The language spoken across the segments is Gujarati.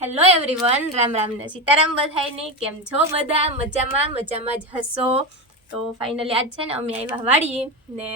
હેલો એવરીવન, રામ રામ ને સીતારામ બધાયને. કેમ છો બધા? મજામાં જ હશો. તો ફાઇનલી આજ છે ને અમે આવ્યા વાડીએ ને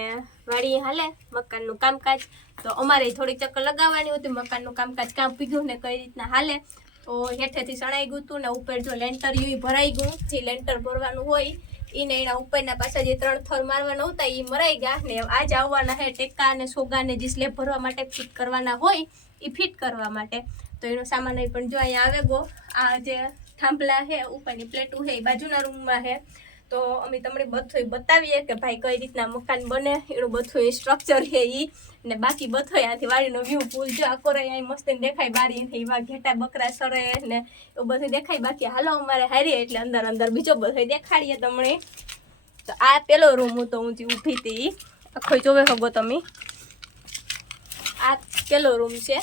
વાડીએ હાલે મકાનનું કામકાજ. તો અમારે થોડીક ચક્કર લગાવવાની હતી. મકાનનું કામકાજ કામ પીગું ને કઈ રીતના હાલે. તો હેઠેથી સણાઈ ગયું હતું ને ઉપર જો લેન્ટર યુ ભરાઈ ગયું. જે લેન્ટર ભરવાનું હોય એને એના ઉપરના પાછા જે 3 થર મારવાના હતા એ મરાઈ ગયા ને આજ આવવાના હે ટેકા અને સોગાને જે સ્લેબ ભરવા માટે ફિટ કરવાના હોય એ ફિટ કરવા માટે. તો એનો સામાન પણ જો અહીંયા આવે ગો. આ જે થાંભલા છે ઉપરની પ્લેટું છે એ બાજુના રૂમમાં છે. તો અમે તમને બધું બતાવીએ કે ભાઈ કઈ રીતના મકાન બને એનું બધું સ્ટ્રક્ચર છે એ. ને બાકી બધો આથી વાડીનો વ્યૂ પુલ જો આખો અહીં મસ્ત દેખાય બારીથી. એવા ઘેટા બકરા સરે ને એવું બધું દેખાય. બાકી હાલો અમારે હારીએ એટલે અંદર બીજો બધો દેખાડીએ તમને. તો આ પેલો રૂમ હું તો હું જે ઊભી હતી આખો જોવે હગો તમે. આ પેલો રૂમ છે.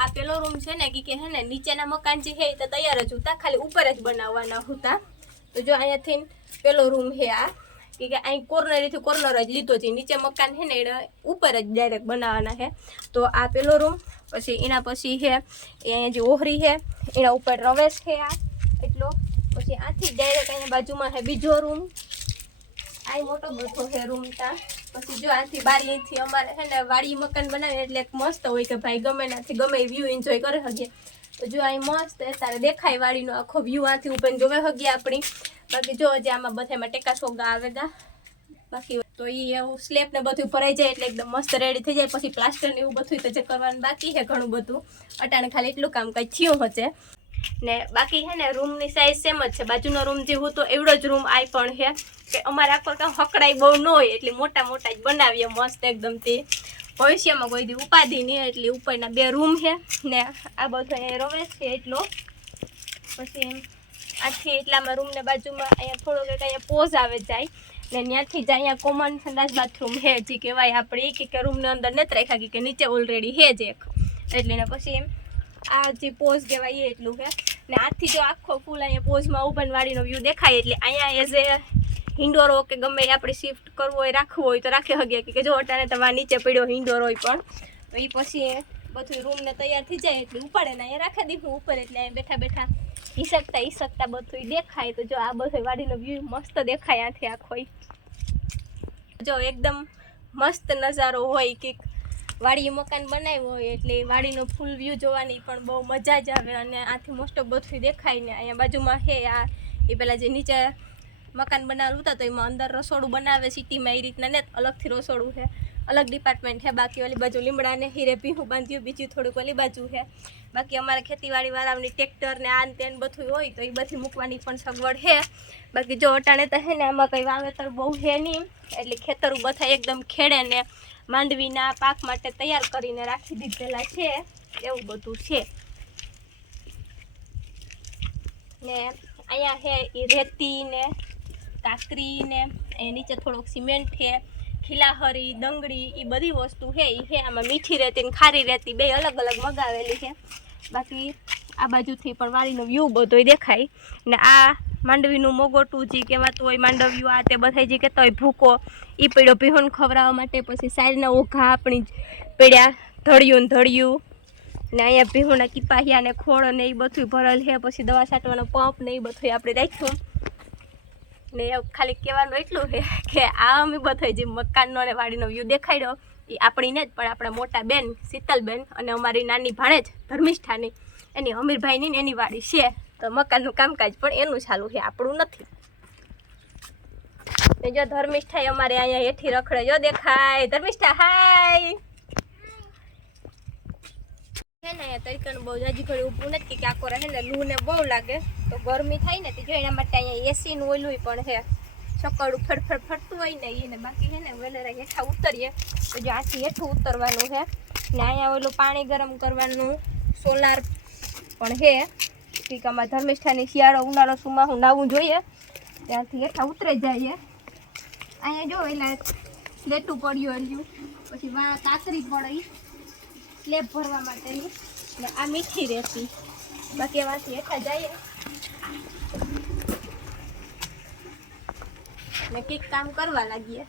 આ પેલો રૂમ છે ને કે હે ને નીચેના મકાન જે છે તો તૈયાર જ હતા, ખાલી ઉપર જ બનાવવાના હતા. તો જો અહીંયાથી પેલો રૂમ છે આ કે અહીં કોર્નરથી કોર્નર જ લીધો છે. નીચે મકાન છે ને એને ઉપર જ ડાયરેક્ટ બનાવવાના છે. તો આ પેલો રૂમ. પછી એના પછી છે એ અહીંયા જે ઓહરી છે એના ઉપર રવેશ છે આ એટલો. પછી આથી ડાયરેક્ટ અહીંયા બાજુમાં છે બીજો રૂમ. આ મોટો બધો છે રૂમ ત્યાં. પછી જો આથી બારીથી અમારે છે ને વાડી મકાન બનાવે એટલે મસ્ત હોય કે ભાઈ ગમે નાથી ગમે વ્યૂ એન્જોય કરી શકીએ. તો જો અહીં મસ્ત તારે દેખાય વાડીનો આખો વ્યૂ આથી ઉપર જોવે શકીએ આપણી. બાકી જો હજી આમાં બધામાં ટેકા સોગા આવેગા બાકી. તો એ એવું સ્લેબ ને બધું ભરાઈ જાય એટલે એકદમ મસ્ત રેડી થઈ જાય. પછી પ્લાસ્ટર ને એવું બધું તો જે કરવાનું બાકી છે ઘણું બધું. અટાણે ખાલી એટલું કામ કંઈ થયું હશે ને બાકી છે ને રૂમની સાઇઝ સેમ જ છે. બાજુનો રૂમ જે હતો એવડો જ રૂમ આ પણ છે કે અમારે આખો કામ હકડાઈ બહુ ન હોય એટલે મોટા જ બનાવીએ મસ્ત એકદમ. તે ભવિષ્યમાં કોઈ દી ઉપાધિ નહીં. એટલે ઉપરના 2 રૂમ છે ને આ બધો અહીંયા રવેશ છે એટલો. પછી આથી એટલામાં રૂમને બાજુમાં અહીંયા થોડોક એક અહીંયા પોઝ આવે જાય ને ત્યાંથી જ અહીંયા કોમન સંડાસ બાથરૂમ છે જે કહેવાય આપણે કે રૂમને અંદર નથી રાખ્યા કે નીચે ઓલરેડી છે જ એક. એટલે ને પછી આ જે પોઝ કહેવાય એટલું છે ને આથી જો આખો ફૂલ અહીંયા પોઝમાં ઉભનવાડીનો વ્યૂ દેખાય. એટલે અહીંયા એઝ એ ઇન્ડોર કે ગમે આપણે શિફ્ટ કરવો હોય રાખવું હોય તો રાખી શકીએ કે જો અટાણે તમારે નીચે પડ્યો ઇન્ડોર હોય પણ. તો એ પછી બધું રૂમને તૈયાર થઈ જાય એટલે ઉપાડે ને અહીંયા રાખી દીધું ઉપર. એટલે અહીંયા બેઠા ઈસકતા બધું દેખાય. તો જો આ બધો વાડીનો વ્યૂ મસ્ત દેખાય આથી આખો. જો એકદમ મસ્ત નજારો હોય કે વાડી મકાન બનાવ્યું હોય એટલે વાડીનો ફૂલ વ્યૂ જોવાની પણ બહુ મજા જ આવે. અને આથી મોસ્ટ ઓફ બધું દેખાય ને અહીંયા બાજુમાં છે આ એ પેલા જે નીચે મકાન બનાવેલું હતા તો એમાં અંદર રસોડું બનાવે સિટીમાં એ રીતના ને અલગથી રસોડું છે. અલગ ડિપાર્ટમેન્ટ છે. બાકી ઓલી બાજુ લીમડાને હીરે ભીહું બાંધ્યું, બીજું થોડુંક ઓલી બાજુ છે. બાકી અમારે ખેતીવાડી વાળાની ટ્રેક્ટર ને આ તેન બધું હોય તો એ બધી મૂકવાની પણ સગવડ છે. બાકી જો અટાણે તો છે ને આમાં કંઈ વાવેતર બહુ છે નહીં એટલે ખેતરું બધા એકદમ ખેડે ને માંડવીના પાક માટે તૈયાર કરીને રાખી દીધેલા છે. એવું બધું છે ને અહીંયા છે એ રેતી ને કાકરી ને એ નીચે થોડોક સિમેન્ટ છે. ખીલાહરી ડંગળી એ બધી વસ્તુ છે એ છે. આમાં મીઠી રેતી ને ખારી રેતી 2 અલગ મગાવેલી છે. બાકી આ બાજુથી પણ વાડીનો વ્યૂ બધો દેખાય ને આ માંડવીનું મોગોટું જે કહેવાતું હોય માંડવ્યું આ તે બધા જે કહેતા હોય ભૂકો એ પડ્યો ભીહોન ખવડાવવા માટે. પછી સાઈડના ઓઘા આપણી પડ્યા ધળિયું ને અહીંયા ભીહોના કિપાહિયા ને ખોળ ને એ બધું ભરેલ છે. પછી દવા છાંટવાનો પંપ ને એ બધું આપણે રાખ્યું ને ખાલી કહેવાનું એટલું છે કે આ અમે બધો જે મકાનનો અને વાડીનો વ્યૂ દેખાડ્યો એ આપણીને જ પણ આપણા મોટા બેન શીતલબેન અને અમારી નાની ભાણેજ ધર્મિષ્ઠાની એની અમીરભાઈની એની વાડી છે. તો મકાનનું કામકાજ પણ એનું ચાલુ છે, આપણું નથી. ને જો ધર્મિષ્ઠા અમારે અહીંયા હેઠી રખડે જો દેખાય. ધર્મિષ્ઠા હાય છે ને તરીકાનું બહુ જાજી ઘડી ઊભું નથી કે આખો રહે ને લૂ ને બહુ લાગે તો ગરમી થાય ને જો એના માટે અહીંયા એસીનું ઓલું પણ છે. ચકડું ફરતું હોય ને એને બાકી છે ને વેલેરા હેઠા ઉતરીએ તો જો આથી હેઠું ઉતરવાનું છે ને અહીંયા ઓલું પાણી ગરમ કરવાનું સોલાર પણ છે. ટીકામાં ધર્મિષ્ઠાની શિયાળો ઉનાળો સુમાં હું નાવું જોઈએ ત્યાંથી હેઠા ઉતરે જઈએ. અહીંયા જો એટલે લેટું પડ્યું હલ્યું પછી કાકરી પડી સ્લેબ ભરવા માટેની ને આ મીઠી રહેતી. બાકી એમાંથી હેઠા જઈએ ને કંઈક કામ કરવા લાગીએ.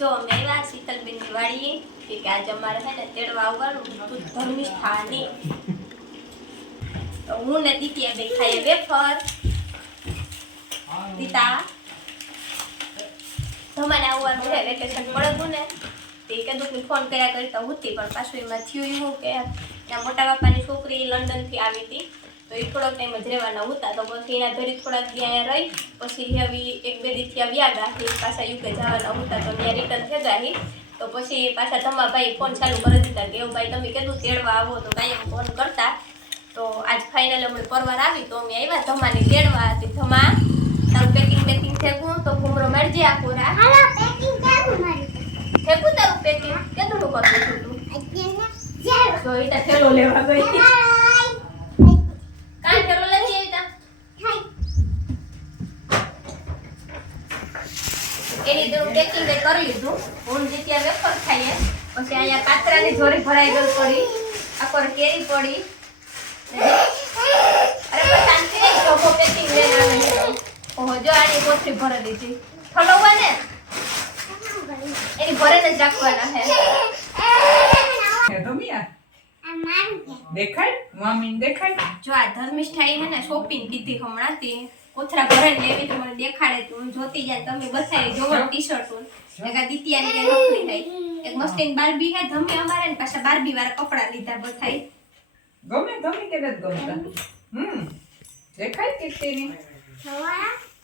જો અમે આવ્યા શીતલબેનની વાડીએ કે આજે અમારે છે ને તેડવા આવવાનું તું ધર્મિષ્ઠાની તો હું ને દીકરીએ બે ખાઈએ વેફર દીતા તમારે આવવાનું છે વેકેશન પડતું ને તે કીધું કે ફોન કર્યા કરી તો હતી પણ પાછું એમાં થયું એવું કે ત્યાં મોટા બાપાની છોકરી લંડનથી આવી હતી તો એ થોડોક ટાઈમ જ રહેવાના હતા તો પછી એના ઘરે થોડાક દી અહીંયા રહી પછી હવે 1-2 દીથી આવ્યા ગયા પાછા યુકે જવાના હતા તો ત્યાં રિટર્ન થઈ ગયા તો પછી પાછા તમારા ભાઈ ફોન ચાલુ કરી દીધા કે એવું ભાઈ તમે કીધું તેડવા આવો તો કાંઈ ફોન કરતા તો આજ ફાઇનલ અમે પરવાર આવી તો અમે આવ્યા ધમાની તેડવા હતી ધમા તારું પેકિંગ થેગું તો ઘૂમરો મારજે આ પૂરા હાલો પેકિંગ કેવું મારી થેગું તારું પેકિંગ કેટલું કરતું હતું તું તો ઈટા થેલો લેવા ગઈ કાં થેલો લેતી આવી તા એની તો પેકિંગ કરી લીધું હું જીત્યા વેફર ખાઈએ પછી અહીંયા કાતરાની જોરી ભરાઈ ગઈ પડી આકોર કેરી પડી અરે શાંતિ નહીં જોબો પેકિંગ લઈને આવે છે ઓહો જો આની કોથળી ભરી દીધી ફલોવા ને એની ભરે જ રાખવાના છે દેખાય મમ્મી દેખાય જો આ ધર્મિષ્ઠાઈ હે ને શોપિંગ કીધી હમણાં તે કોથરા ભરાઈને લેવી તો મને દેખાડે તો હું જોતી જાય તમે બતાવી જોવો ટી-શર્ટ એક આ દીતિયાની કે નોકરી થઈ એક મસ્તીન બાર્બી હે ધમે અમારે ને પાછા બાર્બી વાળા કપડા લીધા બતાઈ ગમે કે નથી ગમતા દેખાય કીર્તિની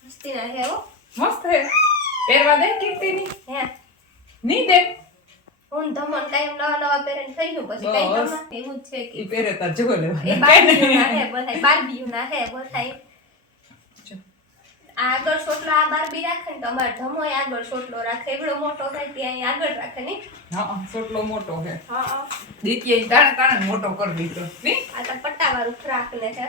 મસ્તી ના હે હો મસ્ત હે પહેરવા દે કીર્તિની હે ની દે હું ધમન ટાઈમ નવા પેરેન્ટ થઈ ગયું પછી કઈ ધમન એવું જ છે કે ઈ પહેરે તાર જોવો એ લેવા બાર્બી ના હે બતાઈ બાર્બી ના હે બતાઈ આગળ સોટલો આ બાર્બી રાખે ને તો અમાર ધમો આગળ સોટલો રાખે એવડો મોટો થાય ત્યાં આગળ રાખે ને હા સોટલો મોટો હે હા દીકીએ તાણે મોટો કરી દીધો ની આ તો પટ્ટા વાળું ફ્રાક ને છે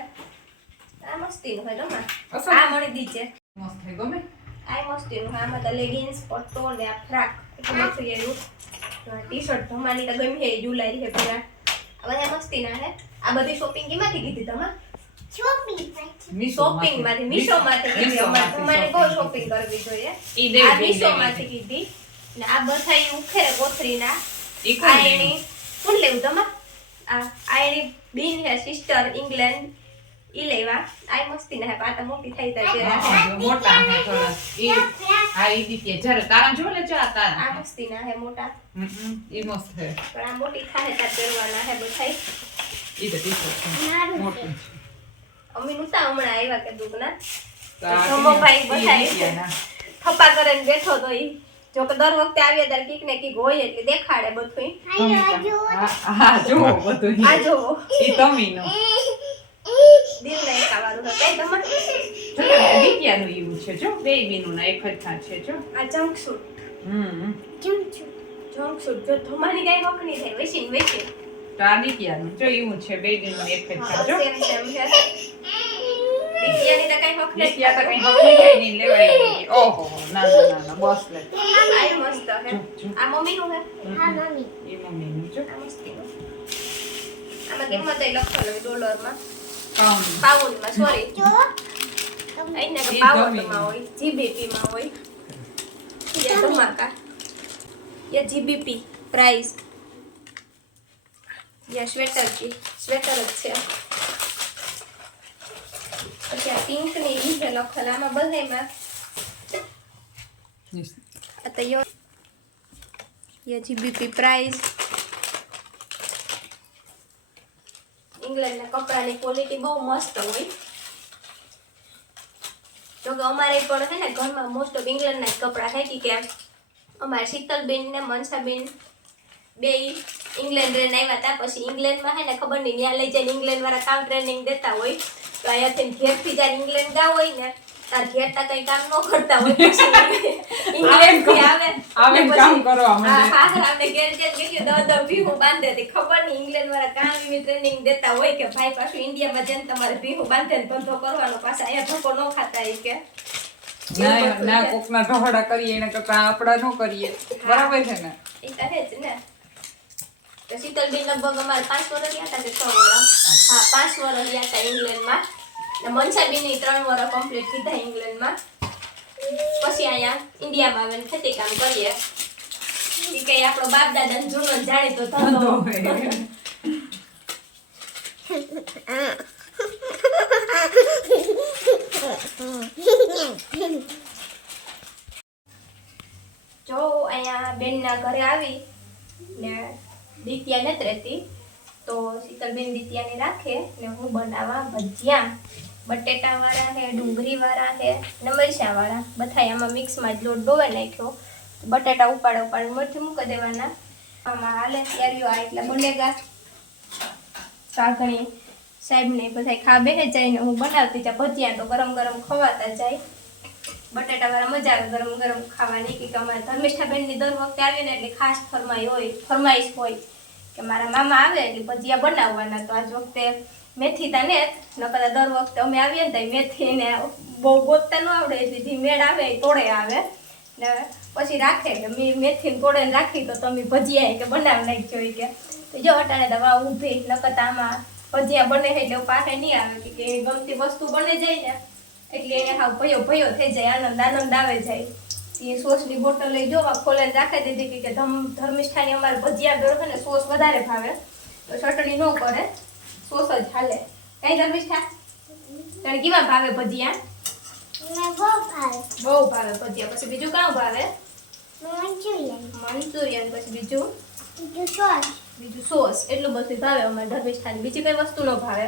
આ મસ્તી નું હોય ને અસલ. આ મળી દીજે મસ્ત હે ગમે આ મસ્તી નું આમાં તો લેગિન્સ પટ્ટો ને આ ફ્રાક એટલું મસ્ત એનું ટી-શર્ટ ધમાની તો ગમી હે જુલાઈ છે પેલા આ બધા મસ્તી ના હે આ બધી શોપિંગ કેમાંથી કીધી તમે શોપિંગ માંથી મીશો માંથી કીધી અમારે તમારે બહુ શોપિંગ કરવી જોઈએ ઈ દે આ મીશો માંથી કીધી ને આ બધા ઉખેરે કોથરીના ઈ આ કોણ એની કોણ લેવું તમા આ એની બેન હે સિસ્ટર ઇંગ્લેન્ડ ઈ લેવા આ મસ્તી ના હે પાતા મોટી થઈ તા છે મોટા હે થોડા ઈ આ ઈ દીકીએ જરા તારા જો લે જા તારા આ મસ્તી ના હે મોટા ઈ મસ્ત હે પણ આ મોટી થાય તાર પહેરવાના હે બધાય ઈ તો ટી-શર્ટ મોટું અમીનું તા હમણાં આવ્યા કે દુકના તા ધમો ભાઈ બધાય દીકીયાના. થપ્પા કરીને બેઠો તો ઈ જો કે દર વખતે આવ્યા ત્યારે કીક ને કીક હોય એટલે દેખાડે બધું હા જો બધું આ જોવો ઈ તમીનો દિલ ને ખાવાનું છે કઈ તમાર દીકીયાનું એવું છે જો બેબીનું ના એક જ થા છે જો આ જંક સૂટ જંક સૂટ જો ધમાની કઈ હક નહીં થાય વેચીને તો આ દીકીયાનું જો એવું છે બેબીનું એક જ થા જો સેમ સેમ છે દીકરીયાની તો કઈ હક નહીં દીકીયા તો કઈ હકી કઈ નહીં લેવાય નહીં. ઓહો ના બસ લે આ મસ્ત હે જો. આ મમ્મીનું હે ઈ મમ્મીનું જો આ મસ્તીનું આમાં કિંમત લખેલું ડોલરમાં પાઉન્ડ પાઉન્ડમાં સોરી અહીંને કે એ પાઉન્ડમાં ગમી. હોય જીબીપીમાં હોય ये धमाका ये जीबीपी प्राइस ये स्वेटर જ છે પછી આ પિંક ની ઈ છે લખેલ આમાં બધાયમાં આ તો ये जीबीपी प्राइस ઇંગ્લેન્ડના કપડાની ક્વોલિટી બહુ મસ્ત હોય જો કે અમારે પણ છે ને ઘરમાં મોસ્ટ ઓફ ઇંગ્લેન્ડના જ કપડાં છે કે અમારે શીતલબેન ને મનસાબેન બે ઇંગ્લેન્ડ રહીને આવ્યા હતા પછી ઇંગ્લેન્ડમાં છે ને ખબર નહીં ત્યાં લઈ જઈને ઇંગ્લેન્ડ વાળા કામ ટ્રેનિંગ દેતા હોય તો અહીંયાથી ઘેરથી જ્યારે ઇંગ્લેન્ડ ગયા હોય ને તાર ઘેર તા કઈ કામ ન કરતા હોય પછી ઇંગ્લેન્ડથી આવે કામ કરવા હા આપણે ઘેર જઈને દવા ભીહું બાંધે હતી ખબર નહીં ઇંગ્લેન્ડ વાળા કામ એવી ટ્રેનિંગ દેતા હોય કે ભાઈ પાછું ઇન્ડિયામાં જઈને તમારે ભીહું બાંધે ને ધંધો કરવાનો પાછા અહીંયા ધક્કો ન ખાતા હોય કે ના કોકના ઢોહડા કરીએ એને કરતા આપડા નો કરીએ બરાબર છે ને એ તો છે જ ને તો શીતલબેન લગભગ અમારે 5 વર્ષ રહ્યા હતા કે 6 વર્ષ હા 5 વર્ષ રહ્યા હતા ઇંગ્લેન્ડમાં ને મનસાબેનની 3 વર્ષ કમ્પ્લીટ કીધા ઇંગ્લેન્ડમાં પછી અહીંયા ઇન્ડિયામાં આવીને ખેતી કામ કરીએ ઈ કઈ આપણો બાપ દાદા જૂનો જાણીતો ધંધો. જો અહીંયા બેનના ઘરે આવી ને દિત્યા નથી રહેતી તો શીતલબેન દિત્યાને રાખે ને હું બનાવવા ભજીયા બટેટાવાળા છે, ડુંગળીવાળા છે ને મરચાંવાળા બધા આમાં મિક્સમાં જ લોટ ડોવાઈ નાખ્યો. બટેટા ઉપાડ મરચું મૂકી દેવાના. આમાં હાલે ત્યારીઓ આ એટલે બનેગા કાગણી સાહેબને બધા ખા બેસે જાય ને હું બનાવતી ત્યાં ભજીયા તો ગરમ ગરમ ખવાતા જાય. બટેટાવાળા મજા આવે ગરમ ગરમ ખાવાની કે અમારે ધર્મિષ્ઠાબેનની દર વખતે આવે ને એટલે ખાસ ફરમાઈશ હોય કે મારા મામા આવે એટલે ભજીયા બનાવવાના. તો આજ વખતે મેથી તા ને નકર દર વખતે અમે આવીએ ને તો મેથીને બહુ ગોતતા ન આવડે એટલે મેળ આવે એ તોડે આવે ને પછી રાખે કે મેં મેથીને તોડે રાખી તો તમે ભજીયા કે બનાવી નાખ્યો કે તો જો અટાણે દવા ઊભી નકર આમાં ભજીયા બને એટલે પાસે નહીં આવે કે ગમતી વસ્તુ બને જાય ને એટલે એને હાવ ભયો થઈ જાય, આનંદ આવે જાય. એ સોસની બોટલ લઈ જોવા ખોલાઈને રાખી દીધી કે ધર્મિષ્ઠાની અમારે ભજીયા ગળો ને સોસ વધારે ભાવે તો ચટણી ન કરે, સોસ જ હાલે. કઈ ધર્મિષ્ઠા તને કેવા ભાવે ભજીયા? મને બહુ ભાવે. બહુ ભાવે ભજીયા. પછી બીજું કાં ભાવે? મંચુરિયન. પછી બીજું સોસ. સોસ. એટલું બધું ભાવે અમારે ધર્મિષ્ઠાની. બીજી કઈ વસ્તુ ન ભાવે.